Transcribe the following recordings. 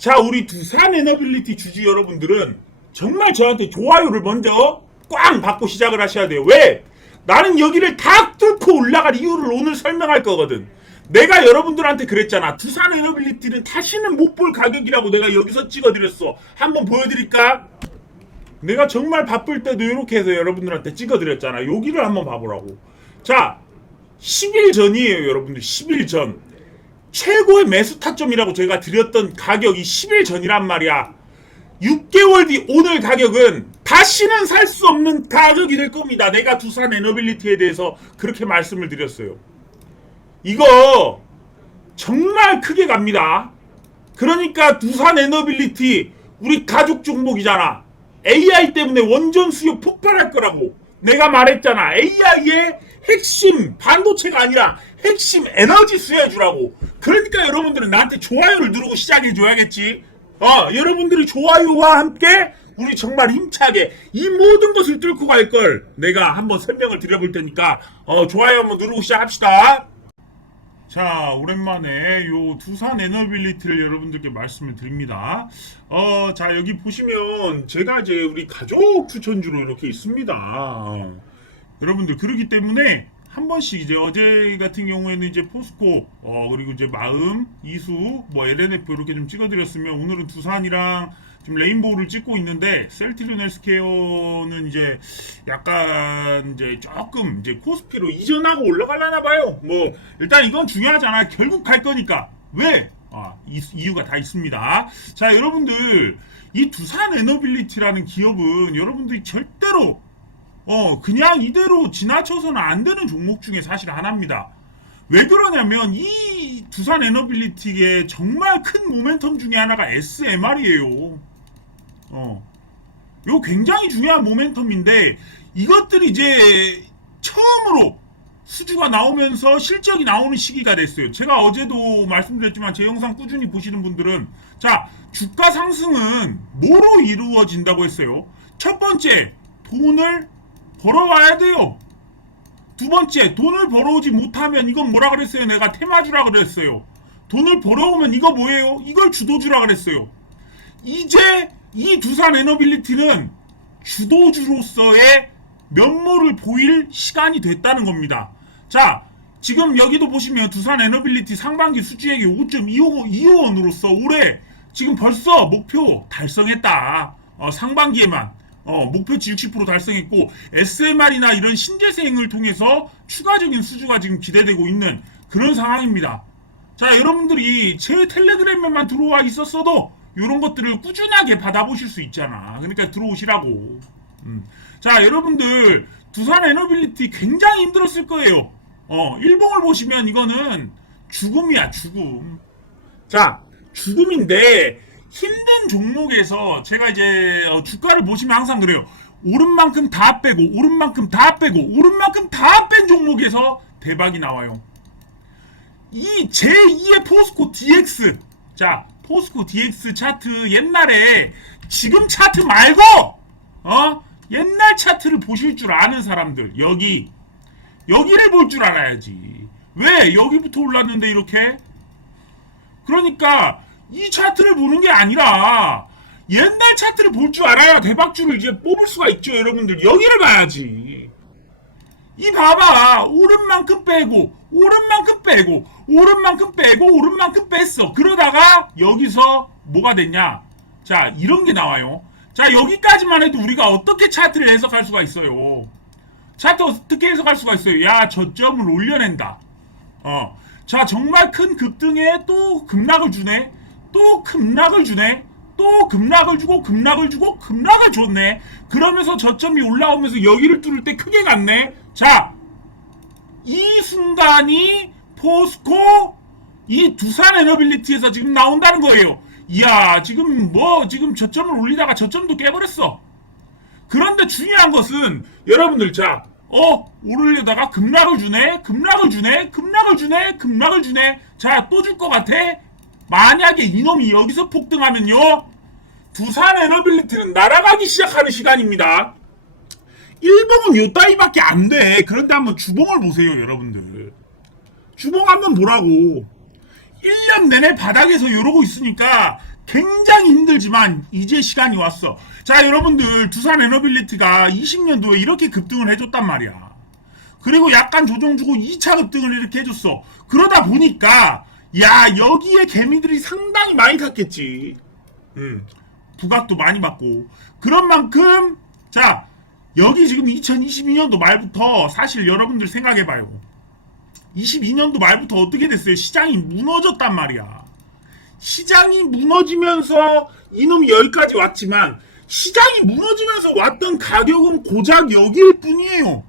자, 우리 두산 에너빌리티 주주 여러분들은 정말 저한테 좋아요를 먼저 꽝 받고 시작을 하셔야 돼요. 왜? 나는 여기를 다 뚫고 올라갈 이유를 오늘 설명할 거거든. 내가 여러분들한테 그랬잖아. 두산 에너빌리티는 다시는 못 볼 가격이라고 내가 여기서 찍어드렸어. 한번 보여드릴까? 내가 정말 바쁠 때도 이렇게 해서 여러분들한테 찍어드렸잖아. 여기를 한번 봐보라고. 자, 10일 전이에요, 여러분들. 10일 전. 최고의 매수 타점이라고 제가 드렸던 가격이 10일 전이란 말이야. 6개월 뒤 오늘 가격은 다시는 살 수 없는 가격이 될 겁니다. 내가 두산 에너빌리티에 대해서 그렇게 말씀을 드렸어요. 이거 정말 크게 갑니다. 그러니까 두산 에너빌리티 우리 가족 종목이잖아. AI 때문에 원전 수요 폭발할 거라고 내가 말했잖아. AI의 핵심 반도체가 아니라 핵심 에너지 수혜주라고. 그러니까 여러분들은 나한테 좋아요를 누르고 시작해 줘야겠지. 어, 여러분들이 좋아요와 함께 우리 정말 힘차게 이 모든 것을 뚫고 갈 걸 내가 한번 설명을 드려볼 테니까 어, 좋아요 한번 누르고 시작합시다. 자, 오랜만에 요 두산 에너빌리티를 여러분들께 말씀을 드립니다. 어, 자, 여기 보시면 제가 이제 우리 가족 추천주로 이렇게 있습니다. 여러분들, 그러기 때문에 한 번씩 이제 어제 같은 경우에는 이제 포스코, 어, 그리고 이제 마음, 이수, 뭐 LNF 이렇게 좀 찍어드렸으면 오늘은 두산이랑 좀 레인보우를 찍고 있는데 셀티리온 헬스케어는 이제 약간 이제 조금 이제 코스피로 이전하고 올라가려나 봐요. 뭐 일단 이건 중요하잖아. 결국 갈 거니까 왜? 아, 이, 이유가 다 있습니다. 자, 여러분들 이 두산 에너빌리티라는 기업은 여러분들이 절대로 어 그냥 이대로 지나쳐서는 안 되는 종목 중에 사실 하나입니다. 왜 그러냐면 이 두산 에너빌리티의 정말 큰 모멘텀 중에 하나가 SMR이에요. 어. 요 굉장히 중요한 모멘텀인데 이것들이 이제 처음으로 수주가 나오면서 실적이 나오는 시기가 됐어요. 제가 어제도 말씀드렸지만 제 영상 꾸준히 보시는 분들은 자 주가 상승은 뭐로 이루어진다고 했어요. 첫 번째 돈을 벌어와야 돼요. 두 번째 돈을 벌어오지 못하면 이건 뭐라 그랬어요? 내가 테마주라 그랬어요. 돈을 벌어오면 이거 뭐예요? 이걸 주도주라 그랬어요. 이제 이 두산 에너빌리티는 주도주로서의 면모를 보일 시간이 됐다는 겁니다. 자, 지금 여기도 보시면 두산 에너빌리티 상반기 수주액이 5.25원으로서 올해 지금 벌써 목표 달성했다. 어, 상반기에만 어, 목표치 60% 달성했고 SMR이나 이런 신재생을 통해서 추가적인 수주가 지금 기대되고 있는 그런 상황입니다. 자, 여러분들이 제 텔레그램에만 들어와 있었어도 이런 것들을 꾸준하게 받아보실 수 있잖아. 그러니까 들어오시라고. 음. 자, 여러분들 두산 에너빌리티 굉장히 힘들었을 거예요. 어, 일봉을 보시면 이거는 죽음이야, 죽음. 자, 죽음인데 힘든 종목에서 제가 이제 어, 주가를 보시면 항상 그래요. 오른 만큼 다 빼고 오른 만큼 다 빼고 오른 만큼 다 뺀 종목에서 대박이 나와요. 이 제2의 포스코 DX 자 포스코 DX 차트 옛날에 지금 차트 말고 어? 옛날 차트를 보실 줄 아는 사람들 여기. 여기를 볼 줄 알아야지. 왜? 여기부터 올랐는데 이렇게? 그러니까 이 차트를 보는 게 아니라 옛날 차트를 볼 줄 알아야 대박주를 이제 뽑을 수가 있죠 여러분들. 여기를 봐야지. 이 봐봐. 오른 만큼 빼고 오른 만큼 빼고 오른 만큼 빼고 오른 만큼 뺐어. 그러다가 여기서 뭐가 됐냐? 자 이런 게 나와요. 자 여기까지만 해도 우리가 어떻게 차트를 해석할 수가 있어요? 차트 어떻게 해석할 수가 있어요? 야 저점을 올려낸다. 어자 정말 큰 급등에 또 급락을 주네 또 급락을 주네. 또 급락을 주고 급락을 주고 급락을 줬네. 그러면서 저점이 올라오면서 여기를 뚫을 때 크게 갔네. 자 이 순간이 포스코 이 두산 에너빌리티에서 지금 나온다는 거예요. 이야 지금 뭐 지금 저점을 올리다가 저점도 깨버렸어. 그런데 중요한 것은 여러분들 자, 어 오르려다가 급락을 주네, 급락을 주네, 급락을 주네, 급락을 주네. 자, 또 줄 것 같아? 만약에 이놈이 여기서 폭등하면요, 두산 에너빌리티는 날아가기 시작하는 시간입니다. 일봉은 요 따위밖에 안 돼. 그런데 한번 주봉을 보세요, 여러분들. 주봉 한번 보라고. 1년 내내 바닥에서 이러고 있으니까 굉장히 힘들지만 이제 시간이 왔어. 자, 여러분들 두산 에너빌리티가 20년도에 이렇게 급등을 해줬단 말이야. 그리고 약간 조정 주고 2차 급등을 이렇게 해줬어. 그러다 보니까 야 여기에 개미들이 상당히 많이 탔겠지. 음, 부각도 많이 받고 그런 만큼 자 여기 지금 2022년도 말부터 사실 여러분들 생각해봐요. 22년도 말부터 어떻게 됐어요? 시장이 무너졌단 말이야. 시장이 무너지면서 이놈이 여기까지 왔지만 시장이 무너지면서 왔던 가격은 고작 여기일 뿐이에요.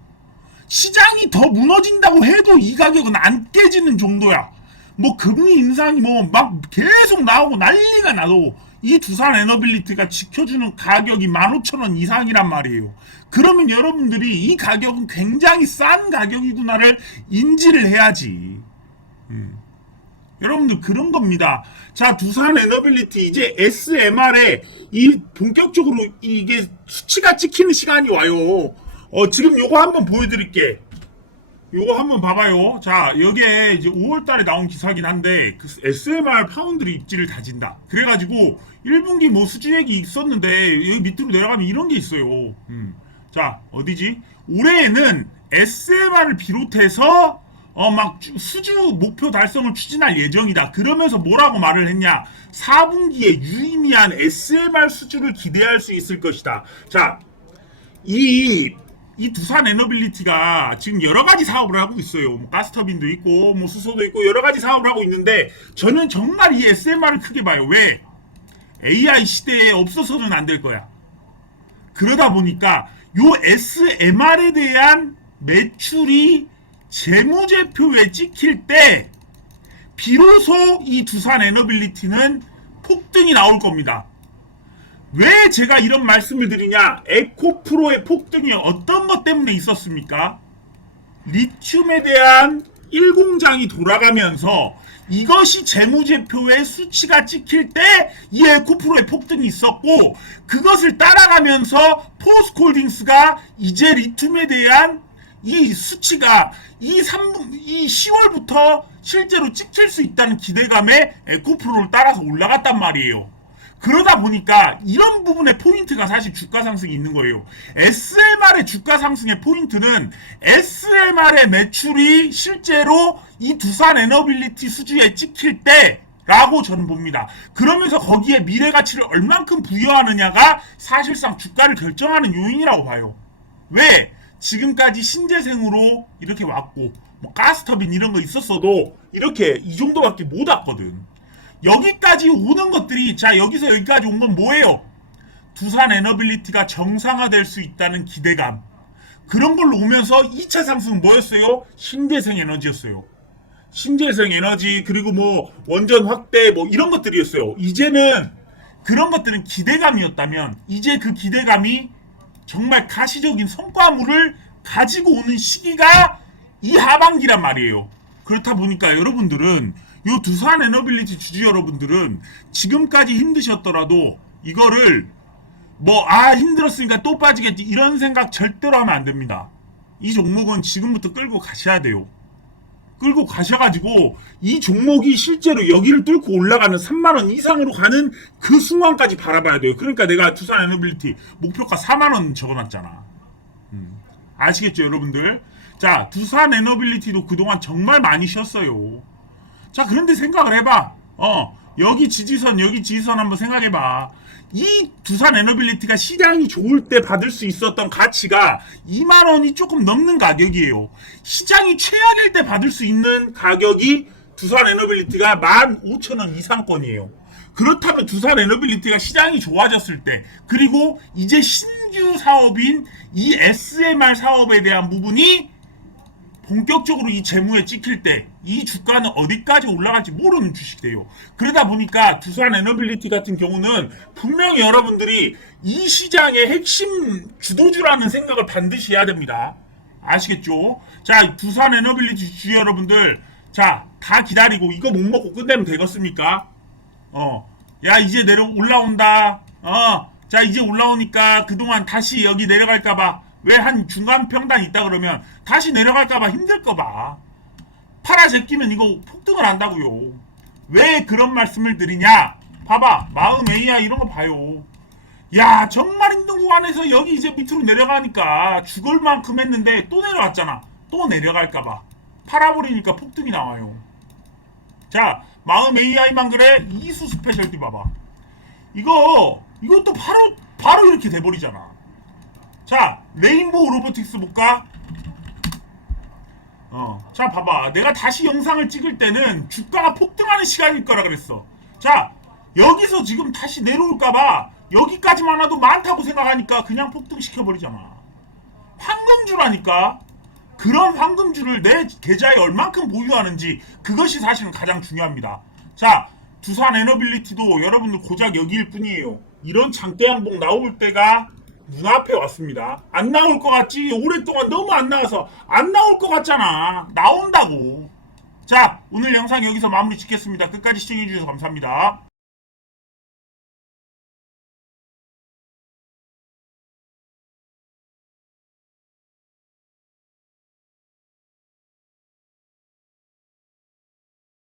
시장이 더 무너진다고 해도 이 가격은 안 깨지는 정도야. 뭐 금리 인상이 뭐 막 계속 나오고 난리가 나도 이 두산 에너빌리티가 지켜주는 가격이 15,000원 이상이란 말이에요. 그러면 여러분들이 이 가격은 굉장히 싼 가격이구나를 인지를 해야지. 음. 여러분들 그런 겁니다. 자, 두산 에너빌리티 이제 SMR에 이 본격적으로 이게 수치가 찍히는 시간이 와요. 어, 지금 요거 한번 보여드릴게. 요거 한번 봐봐요. 자, 여기에 이제 5월 달에 나온 기사긴 한데, 그 SMR 파운드리 입지를 다진다. 그래가지고, 1분기 뭐 수주액이 있었는데, 여기 밑으로 내려가면 이런 게 있어요. 음. 자, 어디지? 올해에는 SMR을 비롯해서, 어, 막, 주- 수주 목표 달성을 추진할 예정이다. 그러면서 뭐라고 말을 했냐? 4분기에 유의미한 SMR 수주를 기대할 수 있을 것이다. 자, 이, 이 두산 에너빌리티가 지금 여러 가지 사업을 하고 있어요. 뭐 가스터빈도 있고, 뭐 수소도 있고, 여러 가지 사업을 하고 있는데, 저는 정말 이 SMR을 크게 봐요. 왜? AI 시대에 없어서는 안 될 거야. 그러다 보니까, 요 SMR에 대한 매출이 재무제표에 찍힐 때, 비로소 이 두산 에너빌리티는 폭등이 나올 겁니다. 왜 제가 이런 말씀을 드리냐? 에코 프로의 폭등이 어떤 것 때문에 있었습니까? 리튬에 대한 1공장이 돌아가면서 이것이 재무제표에 수치가 찍힐 때 이 에코프로의 폭등이 있었고 그것을 따라가면서 포스콜딩스가 이제 리튬에 대한 이 수치가 이 3분 이 10월부터 실제로 찍힐 수 있다는 기대감에 에코프로를 따라서 올라갔단 말이에요. 그러다 보니까 이런 부분에 포인트가 사실 주가 상승이 있는 거예요. SMR의 주가 상승의 포인트는 SMR의 매출이 실제로 이 두산 에너빌리티 수주에 찍힐 때 라고 저는 봅니다. 그러면서 거기에 미래 가치를 얼만큼 부여하느냐가 사실상 주가를 결정하는 요인이라고 봐요. 왜? 지금까지 신재생으로 이렇게 왔고 뭐 가스터빈 이런 거 있었어도 이렇게 이 정도밖에 못 왔거든. 여기까지 오는 것들이 자 여기서 여기까지 온 건 뭐예요? 두산 에너빌리티가 정상화될 수 있다는 기대감 그런 걸로 오면서 2차 상승은 뭐였어요? 신재생 에너지였어요. 신재생 에너지 그리고 뭐 원전 확대 뭐 이런 것들이었어요. 이제는 그런 것들은 기대감이었다면 이제 그 기대감이 정말 가시적인 성과물을 가지고 오는 시기가 이 하반기란 말이에요. 그렇다 보니까 여러분들은 요 두산 에너빌리티 주주 여러분들은 지금까지 힘드셨더라도 이거를 뭐 아 힘들었으니까 또 빠지겠지 이런 생각 절대로 하면 안 됩니다. 이 종목은 지금부터 끌고 가셔야 돼요. 끌고 가셔가지고 이 종목이 실제로 여기를 뚫고 올라가는 3만 원 이상으로 가는 그 순간까지 바라봐야 돼요. 그러니까 내가 두산 에너빌리티 목표가 4만 원 적어놨잖아. 음, 아시겠죠, 여러분들? 자, 두산 에너빌리티도 그동안 정말 많이 쉬었어요. 자, 그런데 생각을 해봐. 어, 여기 지지선, 여기 지지선 한번 생각해봐. 이 두산 에너빌리티가 시장이 좋을 때 받을 수 있었던 가치가 2만 원이 조금 넘는 가격이에요. 시장이 최악일 때 받을 수 있는 가격이 두산 에너빌리티가 15,000원 이상권이에요. 그렇다면 두산 에너빌리티가 시장이 좋아졌을 때 그리고 이제 신규 사업인 이 SMR 사업에 대한 부분이 본격적으로 이 재무에 찍힐 때 이 주가는 어디까지 올라갈지 모르는 주식이에요. 그러다 보니까 두산 에너빌리티 같은 경우는 분명히 여러분들이 이 시장의 핵심 주도주라는 생각을 반드시 해야 됩니다. 아시겠죠? 자, 두산 에너빌리티 주주 여러분들, 자, 다 기다리고 이거 못 먹고 끝내면 되겠습니까? 어, 야, 이제 내려 올라온다. 어, 자, 이제 올라오니까 그동안 다시 여기 내려갈까 봐 왜 한 중간 평단 있다 그러면 다시 내려갈까봐 힘들까봐 팔아 제끼면 이거 폭등을 한다고요. 왜 그런 말씀을 드리냐? 봐봐 마음 AI 이런 거 봐요. 야 정말 힘든 구간에서 여기 이제 밑으로 내려가니까 죽을 만큼 했는데 또 내려왔잖아. 또 내려갈까봐. 팔아버리니까 폭등이 나와요. 자 마음 AI만 그래? 이수 스페셜티 봐봐. 이거 이것도 바로 바로 이렇게 돼버리잖아 자 레인보우 로보틱스 볼까 어, 자 봐봐. 내가 다시 영상을 찍을 때는 주가가 폭등하는 시간일 거라 그랬어. 자, 여기서 지금 다시 내려올까봐 여기까지만 와도 많다고 생각하니까 그냥 폭등시켜버리잖아. 황금주라니까. 그런 황금주를 내 계좌에 얼만큼 보유하는지 그것이 사실은 가장 중요합니다. 자, 두산 에너빌리티도 여러분들 고작 여기일 뿐이에요. 이런 장대 양봉 나올 때가 눈앞에 왔습니다. 안 나올 것 같지? 오랫동안 너무 안 나와서 안 나올 것 같잖아. 나온다고. 자, 오늘 영상 여기서 마무리 짓겠습니다. 끝까지 시청해주셔서 감사합니다.